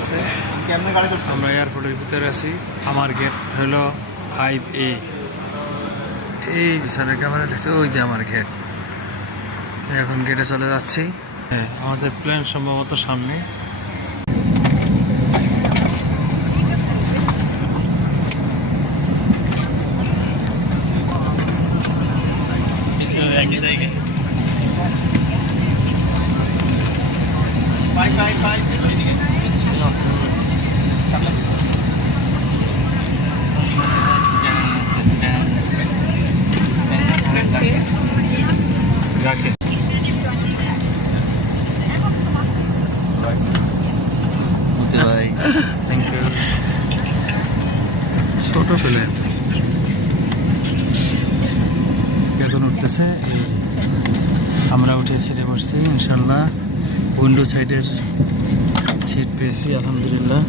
আছে। আমরা এয়ারপোর্টের ভিতরে আছি। আমার গেট হলো 5A। এই যে সামনের ক্যামেরা দেখছো, ওই যে আমার গেট। এখন গেটে চলে যাচ্ছি। হ্যাঁ, আমাদের প্লেন সম্ভবত সামনে। ছোট প্লেন এখন উঠতেছে। এই যে আমরা উঠে সিটে বসছি, ইনশাল্লাহ উইন্ডো সাইডের সিট পেয়েছি আলহামদুলিল্লাহ।